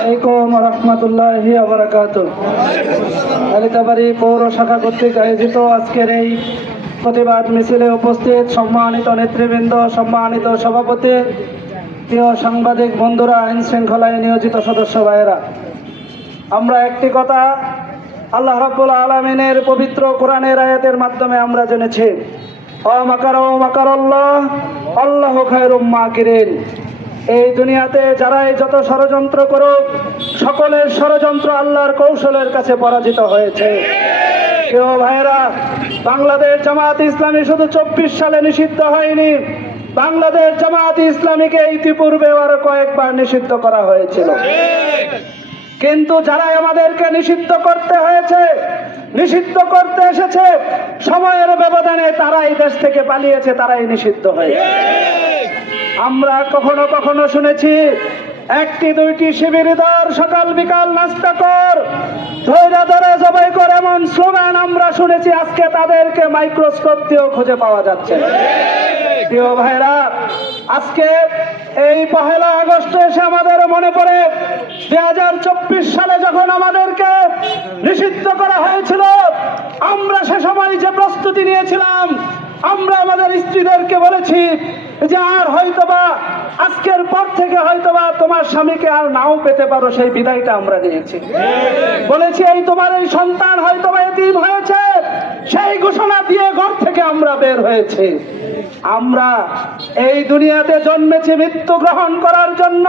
আলাইকুম রহমতুল্লাহি ওয়া বারাকাতুহু। কালিতাবাড়ি পৌর শাখা কর্তৃক আয়োজিত আজকের এই প্রতিবাদ মিছিলে উপস্থিত সম্মানিত নেতৃবৃন্দ, সম্মানিত সভাপতি, প্রিয় সাংবাদিক বন্ধুরা, আইন শৃঙ্খলায় নিয়োজিত সদস্য ভাইয়েরা, আমরা একটি কথা আল্লাহ রাব্বুল আলামিনের পবিত্র কোরআনের আয়াতের মাধ্যমে আমরা জেনেছি, আল্লাহু খায়রুম মাকিরিন। এই দুনিয়াতে যারাই যত ষড়যন্ত্র করুক, সকলের ষড়যন্ত্র আল্লাহর কৌশলের কাছে পরাজিত হয়েছে। প্রিয় ভাইয়েরা, বাংলাদেশ জামাত ইসলামী শুধু 24 সালে নিষিদ্ধ হয়নি, বাংলাদেশ জামাত ইসলামীকে ইতিপূর্বে আরো কয়েকবার নিষিদ্ধ করা হয়েছিল। কিন্তু যারাই আমাদেরকে নিষিদ্ধ করতে হয়েছে, নিষিদ্ধ করতে এসেছে, সময়ের ব্যবধানে তারাই দেশ থেকে পালিয়েছে, তারাই নিষিদ্ধ হয়েছে। আমরা কখনো কখনো শুনেছি একটি দুইটি শিবিরদার, সকাল বিকাল নাস্তা কর, ধৈর্য ধরে জবাই কর, এমন স্লোগান আমরা শুনেছি। আজকে তাদেরকে মাইক্রোস্কোপ দিয়েও খুঁজে পাওয়া যাচ্ছে। প্রিয় ভাইরা, আজকে এই 1 আগস্ট এসে আমাদের মনে পড়ে 2024 সালে যখন আমাদেরকে নিষিদ্ধ করা হয়েছিল, আমরা সে সময় যে প্রস্তুতি নিয়েছিলাম, আমরা আমাদের স্ত্রীদেরকে বলেছি যে আর হয়তোবা আজকের পর থেকে হয়তোবা তোমার স্বামীকে আর নাও পেতে পারো, সেই বিদায়টা আমরা নিয়েছি। বলেছি এই তোমার এই সন্তান হয়তোবা এতিম হয়েছে, সেই ঘোষণা দিয়ে ঘর থেকে আমরা বের হয়েছি। আমরা এই দুনিয়াতে জন্মেছি মৃত্যু গ্রহণ করার জন্য,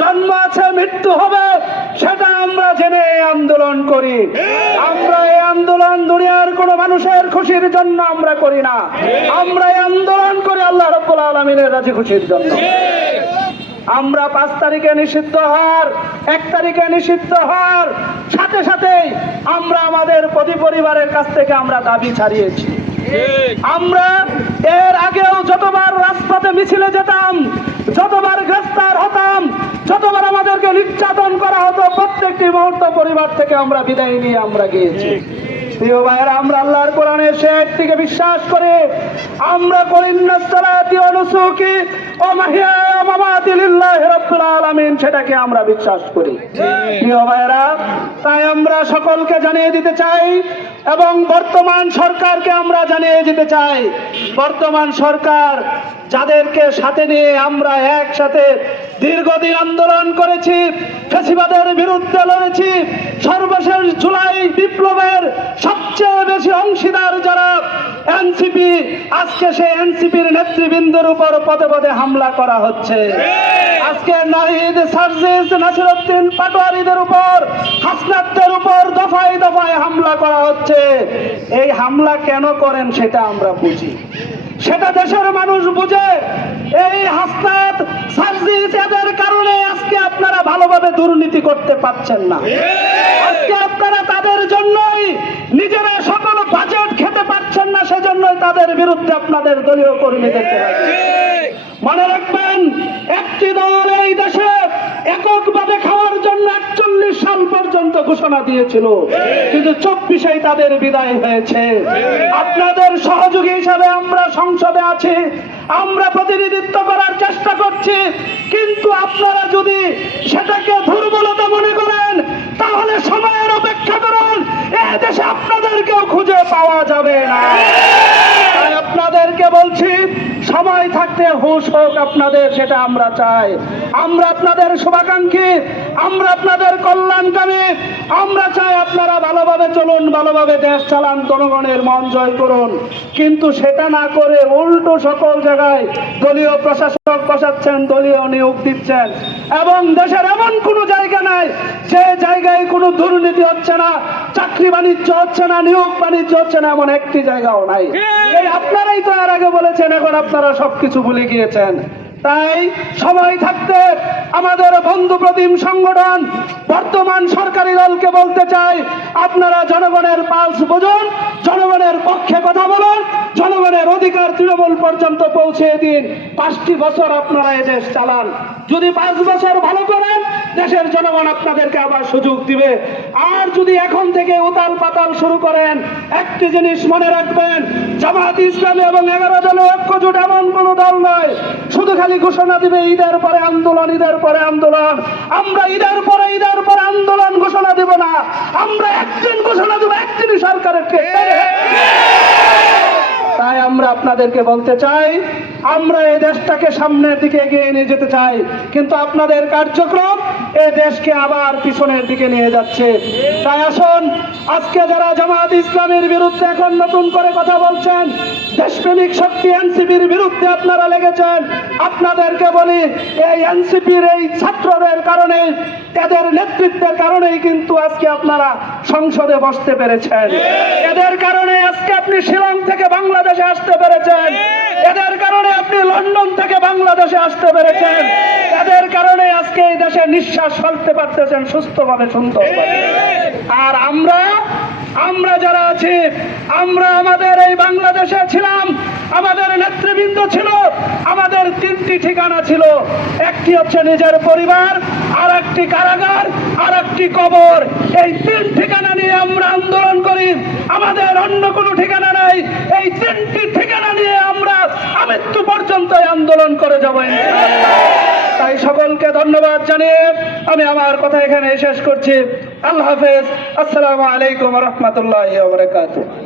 জন্ম আছে মৃত্যু হবে, সেটা আমরা জেনে এই আন্দোলন করি। আমরা এই আন্দোলন দুনিয়ার কোন মানুষের খুশির জন্য আমরা করি না, আমরা এই আন্দোলন করি আল্লাহ রাব্বুল আলামিনের রাজি খুশির জন্য। আমরা 5 তারিখে নিষিদ্ধ হওয়ার, 1 তারিখে নিষিদ্ধ হওয়ার সাথে সাথেই আমরা আমাদের প্রতি পরিবারের কাছ থেকে আমরা দাবি ছাড়িয়েছি। আমরা এর আগেও যতবার রাজপথে মিছিলে যেতাম, যতবার গ্রেফতার হতাম, যতবার আমাদেরকে নির্যাতন করা হতো, প্রত্যেকটি মুহূর্ত পরিবার থেকে আমরা বিদায় নিয়ে আমরা গিয়েছি। প্রিয় ভাইয়েরা, আমরা আল্লাহর কোরআনের সেই আয়াতটিকে বিশ্বাস করি। আমরা করি ইন্নাস-সালাতি ওয়া নুসুকি ওয়া মাহইয়ায়া ওয়া মামাতি লিল্লাহি রাব্বিল আলামিন, সেটাকে আমরা বিশ্বাস করি। প্রিয় ভাইয়েরা, তাই আমরা সকলকে জানিয়ে দিতে চাই এবং বর্তমান সরকারকে আমরা জানিয়ে দিতে চাই, বর্তমান সরকার যাদেরকে সাথে নিয়ে আমরা একসাথে দীর্ঘদিন আন্দোলন করেছি, ফ্যাসিবাদের বিরুদ্ধে লড়েছি, সর্বশেষ জুলাই বিপ্লবের সবচেয়ে বেশি অংশীদার যারা এনসিপি, আজকে সেই এনসিপির নেতৃবৃন্দের উপর পদে পদে হামলা করা হচ্ছে। আজকে নাহিদ, সার্জিস, নাসিরউদ্দিন পাটোয়ারিদের উপর, হাসনাতদের উপর দফায় দফায় হামলা করা হচ্ছে। এই হামলা কেন করেন সেটা আমরা বুঝি, সেটা দেশের মানুষ বুঝে। এই হাসনাত, সার্জিস, এদের কারণে আজকে আপনারা ভালোভাবে দুর্নীতি করতে পারছেন না। আজকে আপনারা তাদের জন্যই নিজেরা সকল বাজেট খেতে পারছেন না, সেজন্যই তাদের বিরুদ্ধে আপনাদের দলীয় কর্মীদেরকে মনে রাখবেন, একটি দল এই দেশে এককভাবে খাওয়ার জন্য 41 সাল পর্যন্ত ঘোষণা দিয়েছিল, কিন্তু 24-এই তাদের বিদায় হয়েছে। আপনাদের সহযোগী হিসাবে আমরা সংসদে আছি, আমরা প্রতিনিধিত্ব করার চেষ্টা করছি, কিন্তু আপনারা যদি সেটাকে দুর্বলতা মনে করেন, তাহলে সময়ের অপেক্ষা করুন, এই দেশে আপনাদেরকেও খুঁজে পাওয়া যাবে না। তাই আপনাদেরকে বলছি, সময় থাকতে হুঁশ হোক আপনাদের, সেটা আমরা চাই। আমরা আপনাদের শুভাকাঙ্ক্ষী, আমরা আপনাদের কল্যাণকামী, আমরা চাই আপনারা ভালোভাবে চলুন, ভালোভাবে দেশ চালান, জনগণের মন জয় করুন। কিন্তু সেটা না করে উল্টো সকল জায়গায় দলীয় প্রশাসক বসাচ্ছেন, দলীয় নিয়োগ দিচ্ছেন, এবং দেশের এমন কোনো জায়গা নাই যে জায়গায় কোনো দুর্নীতি হচ্ছে না, চাকরি বাণিজ্য হচ্ছে না, নিয়োগ বাণিজ্য হচ্ছে না, এমন একটি জায়গাও নাই। এই আপনারাই তো এর আগে বলেছেন, এখন আপনারা সবকিছু ভুলে গিয়েছেন। তাই সময় থাকতে আমাদের বন্ধু প্রতিম সংগঠন বর্তমান সরকারি দলকে বলতে চাই, আপনারা জনগণের পালস বুঝুন, জনগণের পক্ষে কথা বলুন, জনগণের অধিকার তৃণমূল পর্যন্ত পৌঁছে দিন। 5টি বছর আপনারা এদেশ চালান, যদি 5 বছর ভালো করেন, দেশের জনগণ আপনাদেরকে আবার সুযোগ দিবে। আর যদি এখন থেকে উতাল পাতাল শুরু করেন, একটি জিনিস মনে রাখবেন, জামাত ইসলামী এবং 11 দলের ঐক্যজোট এমন কোন দল নয় শুধু খালি ঘোষণা দিবে ঈদের পরে আন্দোলন, ঈদের পরে আন্দোলন। আমরা ঈদের পরে ঘোষণা দেব না, আমরা একদিন ঘোষণা দেব, একদিনই সরকারের তাই আমরা আপনাদেরকে বলতে চাই, আমরা এই দেশটাকে সামনের দিকে এগিয়ে নিয়ে যেতে চাই, কিন্তু আপনাদের কার্যক্রম এই দেশকে আবার পিছনের দিকে নিয়ে যাচ্ছে। তাই আসুন, আজকে যারা জামাত ইসলামের বিরুদ্ধে এখন নতুন করে কথা বলছেন, দেশপ্রেমিক শক্তি এনসিপির বিরুদ্ধে আপনারা লেগেছেন, আপনাদেরকে বলি, এই এনসিপির এই ছাত্রদের কারণে, এদের নেতৃত্বের কারণেই কিন্তু আজকে আপনারা সংসদে বসতে পেরেছেন, এদের কারণে আজকে আপনি শিলং থেকে বাংলাদেশে আসতে পেরেছেন, এদের কারণে আপনি লন্ডন থেকে বাংলাদেশে আসতে পেরেছেন, এদের কারণে আজকে এই দেশে নিঃশ্বাস ফেলতে পারতেছেন সুস্থভাবে, সুন্দরভাবে। আর আমরা যারা আছি, আমরা আমাদের এই বাংলাদেশে ছিলাম, আমাদের নেতৃবৃন্দ ছিল, আমাদের তিনটি ঠিকানা ছিল, একটি হচ্ছে নিজের পরিবার, আর একটি কারাগার, আর একটি কবর। এই তিন ঠিকানা নিয়ে আমরা আন্দোলন করি, আমাদের অন্য কোনো ঠিকানা নাই। এই তিনটি ঠিকানা নিয়ে আমরা মৃত্যু পর্যন্ত আন্দোলন করে যাব। তাই সকলকে ধন্যবাদ জানিয়ে আমি আমার কথা এখানে শেষ করছি। আল্লাহ হাফেজ। আসসালামু আলাইকুম ওয়া রাহমাতুল্লাহি ওয়া বারাকাতুহু।